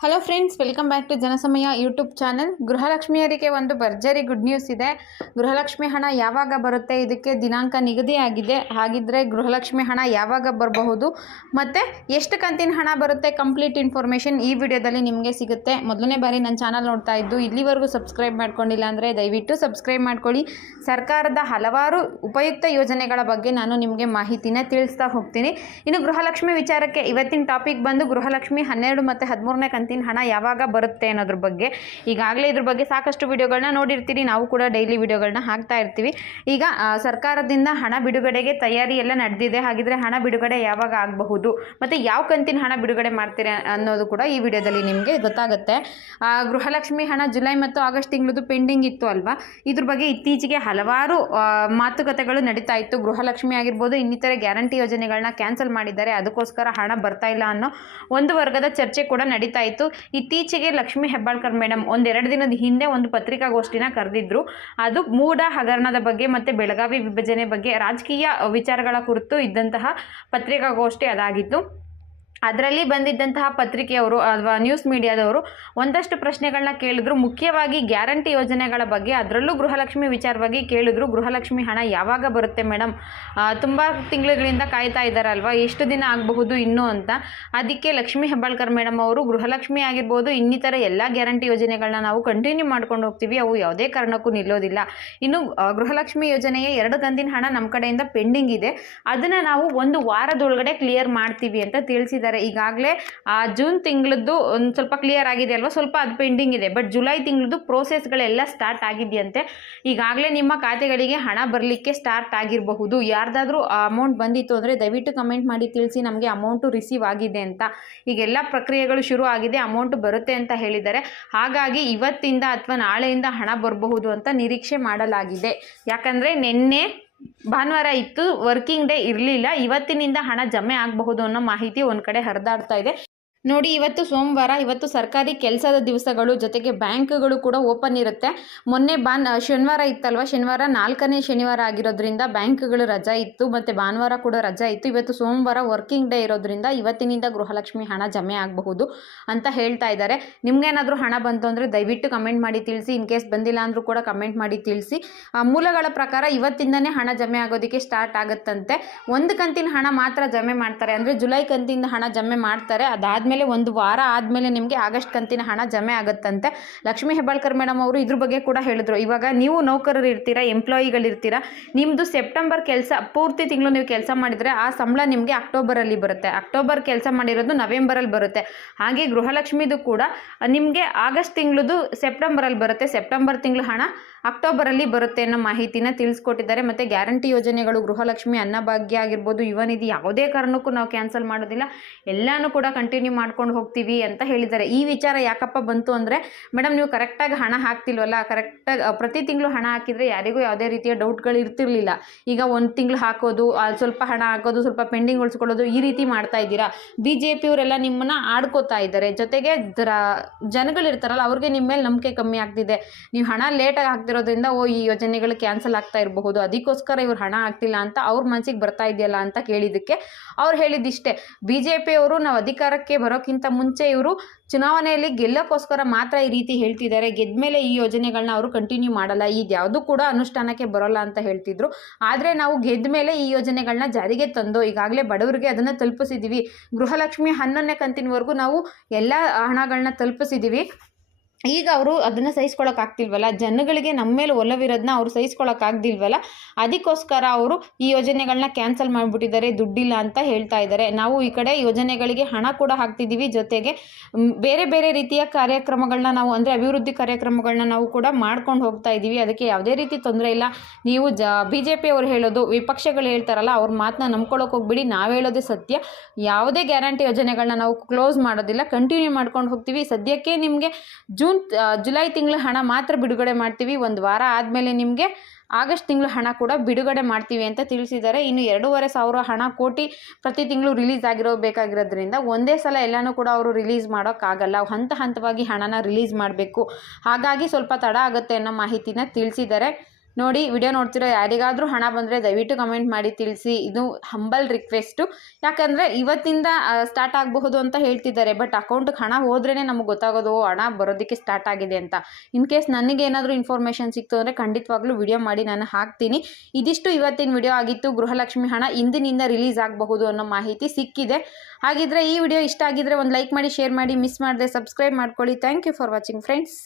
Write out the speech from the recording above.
Hello friends, welcome back to Janasamaya YouTube channel. ಗೃಹಲಕ್ಷ್ಮಿಯರಿಗೆ ಒಂದು ಭರ್ಜರಿ ಗುಡ್ ನ್ಯೂಸ್ ಇದೆ. ಗೃಹಲಕ್ಷ್ಮಿ ಹಣ ಯಾವಾಗ ಬರುತ್ತೆ, ಇದಕ್ಕೆ ದಿನಾಂಕ ನಿಗದಿ ಆಗಿದೆ. ಹಾಗಿದ್ರೆ ಗೃಹಲಕ್ಷ್ಮಿ ಹಣ ಯಾವಾಗ ಬರಬಹುದು ಮತ್ತು ಎಷ್ಟು ಕಂತಿನ ಹಣ ಬರುತ್ತೆ, ಕಂಪ್ಲೀಟ್ ಇನ್ಫಾರ್ಮೇಷನ್ ಈ ವಿಡಿಯೋದಲ್ಲಿ ನಿಮಗೆ ಸಿಗುತ್ತೆ. ಮೊದಲನೇ ಬಾರಿ ನನ್ನ ಚಾನಲ್ ನೋಡ್ತಾ ಇದ್ದು ಇಲ್ಲಿವರೆಗೂ ಸಬ್ಸ್ಕ್ರೈಬ್ ಮಾಡ್ಕೊಂಡಿಲ್ಲ ಅಂದರೆ ದಯವಿಟ್ಟು ಸಬ್ಸ್ಕ್ರೈಬ್ ಮಾಡ್ಕೊಳ್ಳಿ. ಸರ್ಕಾರದ ಹಲವಾರು ಉಪಯುಕ್ತ ಯೋಜನೆಗಳ ಬಗ್ಗೆ ನಾನು ನಿಮಗೆ ಮಾಹಿತಿನ ತಿಳಿಸ್ತಾ ಹೋಗ್ತೀನಿ. ಇನ್ನು ಗೃಹಲಕ್ಷ್ಮಿ ವಿಚಾರಕ್ಕೆ ಇವತ್ತಿನ ಟಾಪಿಕ್ ಬಂದು ಗೃಹಲಕ್ಷ್ಮಿ 12 ಮತ್ತು 13ನೇ ಕಂತಿನ ಹಣ ಯಾವಾಗ ಬರುತ್ತೆ ಅನ್ನೋದ್ರ ಬಗ್ಗೆ. ಈಗಾಗಲೇ ಇದ್ರ ಬಗ್ಗೆ ಸಾಕಷ್ಟು ವಿಡಿಯೋಗಳನ್ನ ನೋಡಿರ್ತೀರಿ, ನಾವು ಕೂಡ ಡೈಲಿ ವಿಡಿಯೋಗಳನ್ನ ಹಾಕ್ತಾ ಇರ್ತೀವಿ. ಈಗ ಸರ್ಕಾರದಿಂದ ಹಣ ಬಿಡುಗಡೆಗೆ ತಯಾರಿ ಎಲ್ಲ ನಡೆದಿದೆ. ಹಾಗಿದ್ರೆ ಹಣ ಬಿಡುಗಡೆ ಯಾವಾಗ ಆಗಬಹುದು ಮತ್ತು ಯಾವ ಕಂತಿನ ಹಣ ಬಿಡುಗಡೆ ಮಾಡ್ತೀರಾ ಅನ್ನೋದು ಕೂಡ ಈ ವಿಡಿಯೋದಲ್ಲಿ ನಿಮಗೆ ಗೊತ್ತಾಗುತ್ತೆ. ಗೃಹಲಕ್ಷ್ಮಿ ಹಣ ಜುಲೈ ಮತ್ತು ಆಗಸ್ಟ್ ತಿಂಗಳದು ಪೆಂಡಿಂಗ್ ಇತ್ತು ಅಲ್ವಾ, ಇದ್ರ ಬಗ್ಗೆ ಇತ್ತೀಚೆಗೆ ಹಲವಾರು ಮಾತುಕತೆಗಳು ನಡೀತಾ ಇತ್ತು. ಗೃಹಲಕ್ಷ್ಮಿ ಆಗಿರ್ಬೋದು, ಇನ್ನಿತರೆ ಗ್ಯಾರಂಟಿ ಯೋಜನೆಗಳನ್ನ ಕ್ಯಾನ್ಸಲ್ ಮಾಡಿದ್ದಾರೆ, ಅದಕ್ಕೋಸ್ಕರ ಹಣ ಬರ್ತಾ ಇಲ್ಲ ಅನ್ನೋ ಒಂದು ವರ್ಗದ ಚರ್ಚೆ ಕೂಡ ನಡೀತಾ ಇತ್ತು. ಇತ್ತೀಚೆಗೆ ಲಕ್ಷ್ಮೀ ಹೆಬ್ಬಾಳ್ಕರ್ ಮೇಡಮ್ ಒಂದೆರಡು ದಿನದ ಹಿಂದೆ ಒಂದು ಪತ್ರಿಕಾಗೋಷ್ಠಿನ ಕರೆದಿದ್ರು. ಅದು ಮೂಡ ಹಗರಣದ ಬಗ್ಗೆ ಮತ್ತು ಬೆಳಗಾವಿ ವಿಭಜನೆ ಬಗ್ಗೆ ರಾಜಕೀಯ ವಿಚಾರಗಳ ಕುರಿತು ಇದ್ದಂತಹ ಪತ್ರಿಕಾಗೋಷ್ಠಿ ಅದಾಗಿತ್ತು. ಅದರಲ್ಲಿ ಬಂದಿದ್ದಂತಹ ಪತ್ರಿಕೆಯವರು ಅಥವಾ ನ್ಯೂಸ್ ಮೀಡಿಯಾದವರು ಒಂದಷ್ಟು ಪ್ರಶ್ನೆಗಳನ್ನ ಕೇಳಿದ್ರು, ಮುಖ್ಯವಾಗಿ ಗ್ಯಾರಂಟಿ ಯೋಜನೆಗಳ ಬಗ್ಗೆ. ಅದರಲ್ಲೂ ಗೃಹಲಕ್ಷ್ಮಿ ವಿಚಾರವಾಗಿ ಕೇಳಿದ್ರು, ಗೃಹಲಕ್ಷ್ಮಿ ಹಣ ಯಾವಾಗ ಬರುತ್ತೆ ಮೇಡಮ್, ತುಂಬ ತಿಂಗಳುಗಳಿಂದ ಕಾಯ್ತಾ ಇದ್ದಾರಲ್ವ, ಎಷ್ಟು ದಿನ ಆಗಬಹುದು ಇನ್ನೂ ಅಂತ. ಅದಕ್ಕೆ ಲಕ್ಷ್ಮೀ ಹೆಬ್ಬಾಳ್ಕರ್ ಮೇಡಮ್ ಅವರು ಗೃಹಲಕ್ಷ್ಮಿ ಆಗಿರ್ಬೋದು, ಇನ್ನಿತರ ಎಲ್ಲ ಗ್ಯಾರಂಟಿ ಯೋಜನೆಗಳನ್ನ ನಾವು ಕಂಟಿನ್ಯೂ ಮಾಡ್ಕೊಂಡು ಹೋಗ್ತೀವಿ, ಅವು ಯಾವುದೇ ಕಾರಣಕ್ಕೂ ನಿಲ್ಲೋದಿಲ್ಲ. ಇನ್ನು ಗೃಹಲಕ್ಷ್ಮಿ ಯೋಜನೆಯ 2 ಕಂತಿನ ಹಣ ನಮ್ಮ ಕಡೆಯಿಂದ ಪೆಂಡಿಂಗ್ ಇದೆ, ಅದನ್ನು ನಾವು ಒಂದು ವಾರದೊಳಗಡೆ ಕ್ಲಿಯರ್ ಮಾಡ್ತೀವಿ ಅಂತ ತಿಳಿಸಿದ್ದಾರೆ. ಈಗಾಗಲೇ ಜೂನ್ ತಿಂಗಳದ್ದು ಒಂದು ಸ್ವಲ್ಪ ಕ್ಲಿಯರ್ ಆಗಿದೆ ಅಲ್ವಾ, ಸ್ವಲ್ಪ ಅದು ಪೆಂಡಿಂಗ್ ಇದೆ. ಬಟ್ ಜುಲೈ ತಿಂಗಳದ್ದು ಪ್ರೋಸೆಸ್ಗಳೆಲ್ಲ ಸ್ಟಾರ್ಟ್ ಆಗಿದೆಯಂತೆ. ಈಗಾಗಲೇ ನಿಮ್ಮ ಖಾತೆಗಳಿಗೆ ಹಣ ಬರಲಿಕ್ಕೆ ಸ್ಟಾರ್ಟ್ ಆಗಿರಬಹುದು. ಯಾರ್ದಾದ್ರೂ ಅಮೌಂಟ್ ಬಂದಿತ್ತು ಅಂದರೆ ದಯವಿಟ್ಟು ಕಮೆಂಟ್ ಮಾಡಿ ತಿಳಿಸಿ, ನಮಗೆ ಅಮೌಂಟು ರಿಸೀವ್ ಆಗಿದೆ ಅಂತ. ಈಗೆಲ್ಲ ಪ್ರಕ್ರಿಯೆಗಳು ಶುರು ಆಗಿದೆ, ಅಮೌಂಟ್ ಬರುತ್ತೆ ಅಂತ ಹೇಳಿದ್ದಾರೆ. ಹಾಗಾಗಿ ಇವತ್ತಿಂದ ಅಥವಾ ನಾಳೆಯಿಂದ ಹಣ ಬರಬಹುದು ಅಂತ ನಿರೀಕ್ಷೆ ಮಾಡಲಾಗಿದೆ. ಯಾಕಂದರೆ ನಿನ್ನೆ ಭಾನುವಾರ ಇತ್ತು, ವರ್ಕಿಂಗ್ ಡೇ ಇರಲಿಲ್ಲ. ಇವತ್ತಿನಿಂದ ಹಣ ಜಮೆ ಆಗಬಹುದು ಅನ್ನೋ ಮಾಹಿತಿ ಒಂದು ಕಡೆ ಹರಿದಾಡ್ತಾ ಇದೆ. ನೋಡಿ, ಇವತ್ತು ಸೋಮವಾರ, ಇವತ್ತು ಸರ್ಕಾರಿ ಕೆಲಸದ ದಿವಸಗಳು, ಜೊತೆಗೆ ಬ್ಯಾಂಕ್ಗಳು ಕೂಡ ಓಪನ್ ಇರುತ್ತೆ. ಮೊನ್ನೆ ಶನಿವಾರ ಇತ್ತಲ್ವ, ಶನಿವಾರ 4ನೇ ಶನಿವಾರ ಆಗಿರೋದ್ರಿಂದ ಬ್ಯಾಂಕ್ಗಳು ರಜಾ ಇತ್ತು, ಮತ್ತು ಭಾನುವಾರ ಕೂಡ ರಜಾ ಇತ್ತು. ಇವತ್ತು ಸೋಮವಾರ ವರ್ಕಿಂಗ್ ಡೇ ಇರೋದ್ರಿಂದ ಇವತ್ತಿನಿಂದ ಗೃಹಲಕ್ಷ್ಮಿ ಹಣ ಜಮೆ ಆಗಬಹುದು ಅಂತ ಹೇಳ್ತಾ ಇದ್ದಾರೆ. ನಿಮ್ಗೇನಾದರೂ ಹಣ ಬಂತು ಅಂದರೆ ದಯವಿಟ್ಟು ಕಮೆಂಟ್ ಮಾಡಿ ತಿಳಿಸಿ. ಇನ್ ಕೇಸ್ ಬಂದಿಲ್ಲ ಅಂದರೂ ಕೂಡ ಕಮೆಂಟ್ ಮಾಡಿ ತಿಳಿಸಿ. ಮೂಲಗಳ ಪ್ರಕಾರ ಇವತ್ತಿಂದನೇ ಹಣ ಜಮೆ ಆಗೋದಕ್ಕೆ ಸ್ಟಾರ್ಟ್ ಆಗುತ್ತಂತೆ. ಒಂದು ಕಂತಿನ ಹಣ ಮಾತ್ರ ಜಮೆ ಮಾಡ್ತಾರೆ, ಅಂದರೆ ಜುಲೈ ಕಂತಿನ ಹಣ ಜಮೆ ಮಾಡ್ತಾರೆ. ಅದಾದಮೇಲೆ ಒಂದು ವಾರ ಆದಮೇಲೆ ನಿಮಗೆ ಆಗಸ್ಟ್ ಕಂತಿನ ಹಣ ಜಮೆ ಆಗುತ್ತಂತೆ. ಲಕ್ಷ್ಮೀ ಹೆಬ್ಬಾಳ್ಕರ್ ಮೇಡಮ್ ಅವರು ಇದ್ರ ಬಗ್ಗೆ ಕೂಡ ಹೇಳಿದ್ರು. ಇವಾಗ ನೀವು ನೌಕರರು ಇರ್ತೀರಾ, ಎಂಪ್ಲಾಯಿಗಳಿರ್ತೀರಾ, ನಿಮ್ಮದು ಸೆಪ್ಟೆಂಬರ್ ಕೆಲಸ ಪೂರ್ತಿ ತಿಂಗಳು ನೀವು ಕೆಲಸ ಮಾಡಿದರೆ ಆ ಸಂಬಳ ನಿಮಗೆ ಅಕ್ಟೋಬರಲ್ಲಿ ಬರುತ್ತೆ. ಅಕ್ಟೋಬರ್ ಕೆಲಸ ಮಾಡಿರೋದು ನವೆಂಬರಲ್ಲಿ ಬರುತ್ತೆ. ಹಾಗೆ ಗೃಹಲಕ್ಷ್ಮಿದು ಕೂಡ ನಿಮಗೆ ಆಗಸ್ಟ್ ತಿಂಗಳದು ಸೆಪ್ಟೆಂಬರಲ್ಲಿ ಬರುತ್ತೆ, ಸೆಪ್ಟೆಂಬರ್ ತಿಂಗಳು ಹಣ ಅಕ್ಟೋಬರಲ್ಲಿ ಬರುತ್ತೆ ಅನ್ನೋ ಮಾಹಿತಿನ ತಿಳಿಸ್ಕೊಟ್ಟಿದ್ದಾರೆ. ಮತ್ತು ಗ್ಯಾರಂಟಿ ಯೋಜನೆಗಳು, ಗೃಹಲಕ್ಷ್ಮಿ, ಅನ್ನಭಾಗ್ಯ ಆಗಿರ್ಬೋದು, ಯುವ ನಿಧಿ, ಯಾವುದೇ ಕಾರಣಕ್ಕೂ ನಾವು ಕ್ಯಾನ್ಸಲ್ ಮಾಡೋದಿಲ್ಲ, ಎಲ್ಲನೂ ಕೂಡ ಕಂಟಿನ್ಯೂ ಮಾಡ್ಕೊಂಡು ಹೋಗ್ತೀವಿ ಅಂತ ಹೇಳಿದ್ದಾರೆ. ಈ ವಿಚಾರ ಯಾಕಪ್ಪ ಬಂತು ಅಂದರೆ, ಮೇಡಮ್ ನೀವು ಕರೆಕ್ಟಾಗಿ ಹಣ ಹಾಕ್ತಿಲ್ವಲ್ಲ, ಕರೆಕ್ಟಾಗಿ ಪ್ರತಿ ತಿಂಗಳು ಹಣ ಹಾಕಿದರೆ ಯಾರಿಗೂ ಯಾವುದೇ ರೀತಿಯ ಡೌಟ್ಗಳು ಇರ್ತಿರ್ಲಿಲ್ಲ. ಈಗ ಒಂದು ತಿಂಗಳು ಹಾಕೋದು, ಸ್ವಲ್ಪ ಹಣ ಹಾಕೋದು, ಸ್ವಲ್ಪ ಪೆಂಡಿಂಗ್ ಉಳಿಸ್ಕೊಳ್ಳೋದು, ಈ ರೀತಿ ಮಾಡ್ತಾ ಇದ್ದೀರಾ. BJP ಅವರೆಲ್ಲ ನಿಮ್ಮನ್ನು ಆಡ್ಕೋತಾ ಇದ್ದಾರೆ. ಜೊತೆಗೆ ಜನಗಳಿರ್ತಾರಲ್ಲ, ಅವ್ರಿಗೆ ನಿಮ್ಮ ಮೇಲೆ ನಂಬಿಕೆ ಕಮ್ಮಿ ಆಗ್ತಿದೆ. ನೀವು ಹಣ ಲೇಟಾಗಿ ಹಾಕ್ತಿರೋದ್ರಿಂದ ಈ ಯೋಜನೆಗಳು ಕ್ಯಾನ್ಸಲ್ ಆಗ್ತಾ ಇರಬಹುದು, ಅದಕ್ಕೋಸ್ಕರ ಇವ್ರು ಹಣ ಹಾಕ್ತಿಲ್ಲ ಅಂತ ಅವ್ರ ಮನಸ್ಸಿಗೆ ಬರ್ತಾ ಇದೆಯಲ್ಲ ಅಂತ ಕೇಳಿದ್ದಕ್ಕೆ ಅವ್ರು ಹೇಳಿದ್ದಿಷ್ಟೇ. BJP ಅವರು ನಾವು ಅಧಿಕಾರಕ್ಕೆ ಬರೋಕ್ಕಿಂತ ಮುಂಚೆ ಇವರು ಚುನಾವಣೆಯಲ್ಲಿ ಗೆಲ್ಲಕ್ಕೋಸ್ಕರ ಮಾತ್ರ ಈ ರೀತಿ ಹೇಳ್ತಿದ್ದಾರೆ, ಗೆದ್ದ ಮೇಲೆ ಈ ಯೋಜನೆಗಳನ್ನ ಅವರು ಕಂಟಿನ್ಯೂ ಮಾಡಲ್ಲ, ಇದ್ಯಾವುದು ಕೂಡ ಅನುಷ್ಠಾನಕ್ಕೆ ಬರೋಲ್ಲ ಅಂತ ಹೇಳ್ತಿದ್ರು. ಆದರೆ ನಾವು ಗೆದ್ದ ಮೇಲೆ ಈ ಯೋಜನೆಗಳನ್ನ ಜಾರಿಗೆ ತಂದು ಈಗಾಗಲೇ ಬಡವರಿಗೆ ಅದನ್ನು ತಲುಪಿಸಿದ್ದೀವಿ. ಗೃಹಲಕ್ಷ್ಮಿ 11ನೇ ಕಂತಿನವರೆಗೂ ನಾವು ಎಲ್ಲ ಹಣಗಳನ್ನ ತಲುಪಿಸಿದ್ದೀವಿ. ಈಗ ಅವರು ಅದನ್ನು ಸಹಿಸ್ಕೊಳ್ಳೋಕ್ಕಾಗ್ತಿಲ್ವಲ್ಲ, ಜನಗಳಿಗೆ ನಮ್ಮ ಮೇಲೆ ಒಲವಿರೋದನ್ನ ಅವರು ಸಹಿಸ್ಕೊಳ್ಳೋಕ್ಕಾಗ್ದಿಲ್ವಲ್ಲ, ಅದಕ್ಕೋಸ್ಕರ ಅವರು ಈ ಯೋಜನೆಗಳನ್ನ ಕ್ಯಾನ್ಸಲ್ ಮಾಡಿಬಿಟ್ಟಿದ್ದಾರೆ, ದುಡ್ಡಿಲ್ಲ ಅಂತ ಹೇಳ್ತಾ ಇದ್ದಾರೆ. ನಾವು ಈ ಕಡೆ ಯೋಜನೆಗಳಿಗೆ ಹಣ ಕೂಡ ಹಾಕ್ತಿದ್ದೀವಿ, ಜೊತೆಗೆ ಬೇರೆ ಬೇರೆ ರೀತಿಯ ಕಾರ್ಯಕ್ರಮಗಳನ್ನ ನಾವು, ಅಂದರೆ ಅಭಿವೃದ್ಧಿ ಕಾರ್ಯಕ್ರಮಗಳನ್ನ ನಾವು ಕೂಡ ಮಾಡ್ಕೊಂಡು ಹೋಗ್ತಾ ಇದ್ದೀವಿ. ಅದಕ್ಕೆ ಯಾವುದೇ ರೀತಿ ತೊಂದರೆ ಇಲ್ಲ. ನೀವು BJP ಅವರು ಹೇಳೋದು, ವಿಪಕ್ಷಗಳು ಹೇಳ್ತಾರಲ್ಲ, ಅವ್ರ ಮಾತನ್ನ ನಂಬ್ಕೊಳ್ಳೋಕೆ ಹೋಗ್ಬಿಡಿ. ನಾವು ಹೇಳೋದೇ ಸತ್ಯ. ಯಾವುದೇ ಗ್ಯಾರಂಟಿ ಯೋಜನೆಗಳನ್ನ ನಾವು ಕ್ಲೋಸ್ ಮಾಡೋದಿಲ್ಲ, ಕಂಟಿನ್ಯೂ ಮಾಡ್ಕೊಂಡು ಹೋಗ್ತೀವಿ. ಸದ್ಯಕ್ಕೆ ನಿಮಗೆ ಜುಲೈ ತಿಂಗಳು ಹಣ ಮಾತ್ರ ಬಿಡುಗಡೆ ಮಾಡ್ತೀವಿ. ಒಂದು ವಾರ ಆದಮೇಲೆ ನಿಮಗೆ ಆಗಸ್ಟ್ ತಿಂಗಳು ಹಣ ಕೂಡ ಬಿಡುಗಡೆ ಮಾಡ್ತೀವಿ ಅಂತ ತಿಳಿಸಿದ್ದಾರೆ. ಇನ್ನು 2,500 ಹಣ ಕೋಟಿ ಪ್ರತಿ ತಿಂಗಳು ರಿಲೀಸ್ ಬೇಕಾಗಿರೋದ್ರಿಂದ ಒಂದೇ ಸಲ ಎಲ್ಲನೂ ಕೂಡ ಅವರು ರಿಲೀಸ್ ಮಾಡೋಕ್ಕಾಗಲ್ಲ, ಹಂತವಾಗಿ ಹಣನ ರಿಲೀಸ್ ಮಾಡಬೇಕು. ಹಾಗಾಗಿ ಸ್ವಲ್ಪ ತಡ ಆಗುತ್ತೆ ಅನ್ನೋ ಮಾಹಿತಿನ ತಿಳಿಸಿದ್ದಾರೆ. ನೋಡಿ ವಿಡಿಯೋ ನೋಡ್ತಿರೋ ಯಾರಿಗಾದರೂ ಹಣ ಬಂದರೆ ದಯವಿಟ್ಟು ಕಮೆಂಟ್ ಮಾಡಿ ತಿಳಿಸಿ. ಇದು ಹಂಬಲ್ ರಿಕ್ವೆಸ್ಟು. ಯಾಕಂದರೆ ಇವತ್ತಿಂದ ಸ್ಟಾರ್ಟ್ ಆಗಬಹುದು ಅಂತ ಹೇಳ್ತಿದ್ದಾರೆ. ಬಟ್ ಅಕೌಂಟಿಗೆ ಹಣ ಹೋದ್ರೇ ನಮಗೆ ಗೊತ್ತಾಗೋದು ಹಣ ಬರೋದಕ್ಕೆ ಸ್ಟಾರ್ಟ್ ಆಗಿದೆ ಅಂತ. ಇನ್ ಕೇಸ್ ನನಗೇನಾದರೂ ಇನ್ಫಾರ್ಮೇಷನ್ ಸಿಕ್ತು ಅಂದರೆ ಖಂಡಿತವಾಗ್ಲೂ ವಿಡಿಯೋ ಮಾಡಿ ನಾನು ಹಾಕ್ತೀನಿ. ಇದಿಷ್ಟು ಇವತ್ತಿನ ವಿಡಿಯೋ ಆಗಿತ್ತು. ಗೃಹಲಕ್ಷ್ಮಿ ಹಣ ಇಂದಿನಿಂದ ರಿಲೀಸ್ ಆಗಬಹುದು ಅನ್ನೋ ಮಾಹಿತಿ ಸಿಕ್ಕಿದೆ. ಹಾಗಿದ್ರೆ ಈ ವಿಡಿಯೋ ಇಷ್ಟ ಆಗಿದ್ರೆ ಒಂದು ಲೈಕ್ ಮಾಡಿ, ಶೇರ್ ಮಾಡಿ, ಮಿಸ್ ಮಾಡದೆ ಸಬ್ಸ್ಕ್ರೈಬ್ ಮಾಡ್ಕೊಳ್ಳಿ. Thank you for watching friends.